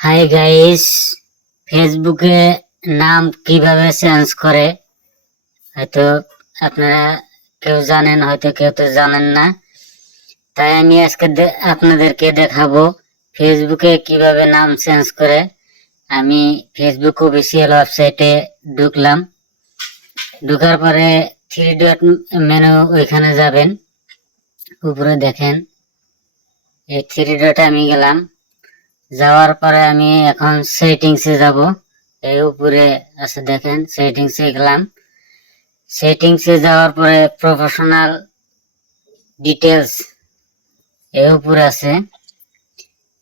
Hi guys, ফেসবুকে নাম কিভাবে চেঞ্জ করে হয়তো আপনারা কেউ জানেন, হয়তো কেউ তো জানেন না। তাই আমি আজকে আপনাদেরকে দেখাবো ফেসবুকে কিভাবে নাম চেঞ্জ করে। আমি ফেসবুক অফিসিয়াল ওয়েবসাইটে ঢুকলাম। ঢুকার পরে থ্রি ডট মেনু ওইখানে যাবেন, উপরে দেখেন এই থ্রি ডটে আমি গেলাম। যাওয়ার পরে আমি এখন সেটিংসে যাব। এই উপরে আছে দেখেন, সেটিংসে গেলাম। সেটিংসে যাওয়ার পরে প্রফেশনাল ডিটেলস এই উপরে আছে।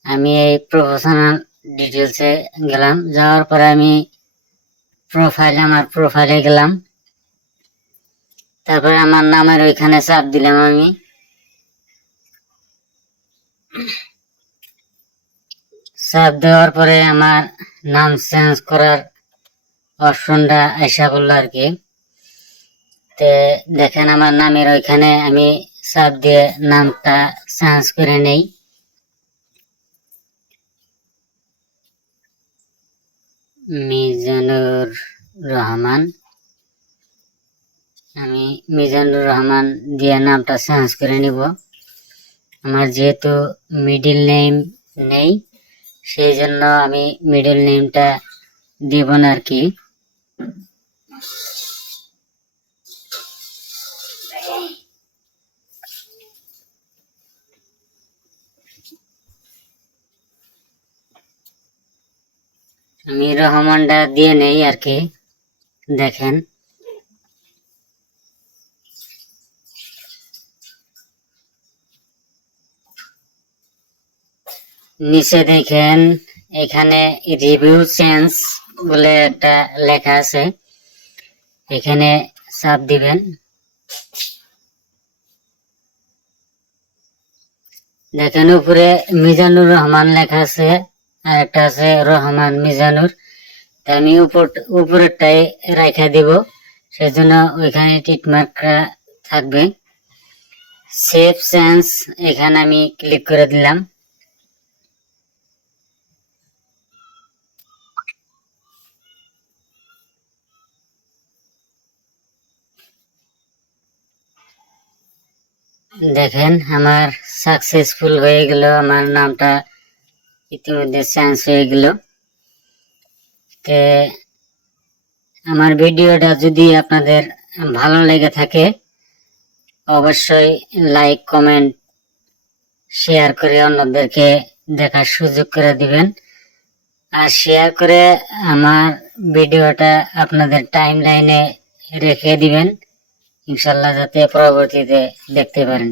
আমি এই প্রফেশনাল ডিটেলসে গেলাম। যাওয়ার পরে আমি আমার প্রোফাইলে গেলাম। তারপরে আমার নামের ওইখানে চাপ দিলাম। আমি চাপ দেওয়ার পরে আমার নাম চেঞ্জ করার অপশনটা আইসা বললো আর কি। দেখেন আমার নামের ওইখানে আমি চাপ দিয়ে নামটা চেঞ্জ করে নেই। মিজানুর রহমান, আমি মিজানুর রহমান দিয়ে নামটা চেঞ্জ করে নিব। আমার যেহেতু মিডিল নেম নেই, সেই জন্য আমি মিডল নেমটা দিব না আর কি। আমি রহমানটা দিয়ে নেই আর কি। দেখেন নিচে দেখেন এখানে রিভিউ চেঞ্জ বলে একটা লেখা আছে, এখানে চাপ দিবেন। দেখেন উপরে মিজানুর রহমান লেখা আছে, আর একটা আছে রহমান মিজানুর। আমি উপরেরটাই রেখে দিব, সেজন্য ওইখানে টিকমার্কটা থাকবে। সেভ চেঞ্জ এখানে আমি ক্লিক করে দিলাম। দেখেন আমার সাকসেসফুল হয়ে গেল, আমার নামটা ইতিমধ্যে চেঞ্জ হয়ে গেল। আমার ভিডিওটা যদি আপনাদের ভালো লেগে থাকে অবশ্যই লাইক, কমেন্ট, শেয়ার করে অন্যদেরকে দেখার সুযোগ করে দিবেন। আর শেয়ার করে আমার ভিডিওটা আপনাদের টাইম লাইনে রেখে দিবেন, ইনশাল্লাহ যাতে পরবর্তীতে দেখতে পারেন।